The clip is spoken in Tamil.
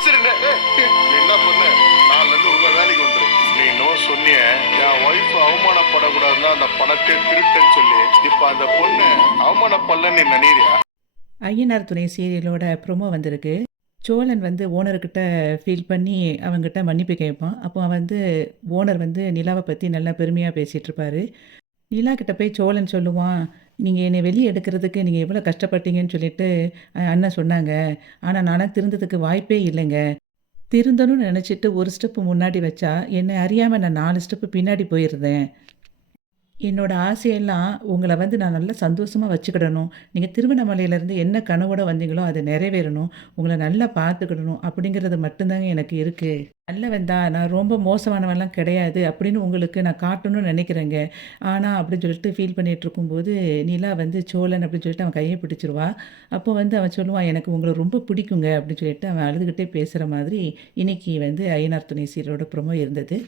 மன்னிச்சிருங்க. நீ என்ன பண்ண? நாளைல இருந்து உங்க வேலைக்கு வந்துரு. நீ என்னவோ சொன்னிய, என் ஒய்ஃப் அவமானப்படக்கூடாதுன்னா அந்த பணத்தை திருட்டேன்னு சொல்லி, இப்ப அந்த பொண்ணு அவமானப்படலன்னு நீ நினைக்கிறியா? ஐயனார் துணை சீரியலோட ப்ரோமோ வந்திருக்கு. சோழன் வந்து ஓனர்கிட்ட ஃபீல் பண்ணி அவன்கிட்ட மன்னிப்பு கேட்பான். அப்போ அவன் வந்து ஓனர் வந்து நிலாவ பத்தி நல்லா பெருமையா பேசிட்டுருப்பாரு. நிலா கிட்ட போய் சோழன் சொல்லுவான், "நீங்க என்னைய வெளிய எடுக்கிறதுக்கு நீங்க எவ்வளோ கஷ்டப்பட்டீங்கன்னு சொல்லிட்டு அண்ணன் சொன்னாங்க. ஆனா நான்லாம் திருந்ததுக்கு வாய்ப்பே இல்லைங்க. திருந்தணும்னு நெனச்சிட்டு ஒரு ஸ்டெப் முன்னாடி வச்சா, என்னை அறியாம நான் 4 ஸ்டெப் பின்னாடி போயிருந்தேன். என்னோட ஆசையெல்லாம் உங்கள வந்து நான் நல்லா சந்தோஷமா வச்சுக்கிடணும். நீங்க திருவண்ணாமலையிலேருந்து என்ன கனவோட வந்தீங்களோ, அது நிறைவேறணும். உங்கள நல்லா பார்த்துக்கிடணும். அப்படிங்கிறது மட்டும் தாங்க எனக்கு இருக்கு. நல்லவன் தான். நான் ரொம்ப மோசமானவன்லாம் கிடையாது. அப்படின்னு உங்களுக்கு நான் காட்டணும்னு நெனைக்கிறேங்க. ஆனா அப்படின்னு சொல்லிட்டு ஃபீல் பண்ணிட்டு இருக்கும்போது, நிலா வந்து சோழன் அப்படின்னு சொல்லிட்டு அவன் கைய பிடிச்சிருவா. அப்போ வந்து அவன் சொல்லுவான், "எனக்கு உங்கள ரொம்ப பிடிக்குங்க." அப்படின்னு சொல்லிட்டு அவன் அழுதுகிட்டே பேசுற மாதிரி, இன்னைக்கு வந்து ஐயனார் துணை சீரியலோட ப்ரோமோ இருந்தது.